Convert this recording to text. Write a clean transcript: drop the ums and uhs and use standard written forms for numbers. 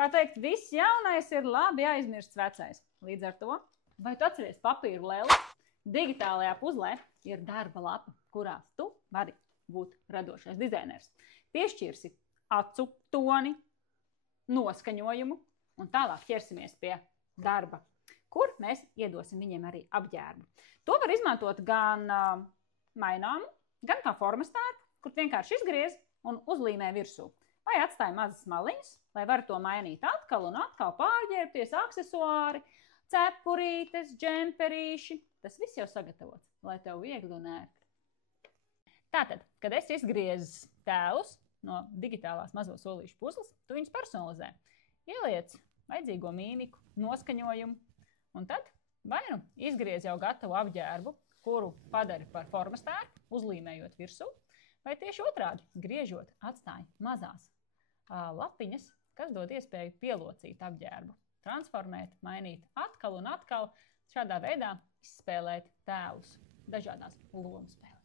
Kā teikt, viss jaunais ir labi aizmirsts vecais. Līdz ar to, vai tu atceries papīru leli? Digitālajā puzlē ir darba lapa, kurā tu vari būt radošais dizainers. Piešķirsi acu toni, noskaņojumu un tālāk ķersimies pie darba, kur mēs iedosim viņiem arī apģērbu. To var izmantot gan maināmu, gan kā formastērpu, kur vienkārši izgriez un uzlīmē virsū. Vai atstāja mazas maliņas, lai var to mainīt atkal un atkal, pārģērbties, aksesuāri, cepurītes, džemperīši. Tas viss jau sagatavots, lai tev viegli un ērti. Tātad, kad es izgriezu tēlus no digitālās mazo solīšu puzles, tu viņus personalizē. Ieliec vajadzīgo mīmiku, noskaņojumu, un tad vai nu izgriez jau gatavu apģērbu, kuru padari par formastērpu, uzlīmējot virsū, vai tieši otrādi, griežot, atstāj mazās lapiņas, kas dod iespēju pielocīt apģērbu, transformēt, mainīt atkal un atkal, šādā veidā izspēlēt tēlus dažādās lomu spēlēs.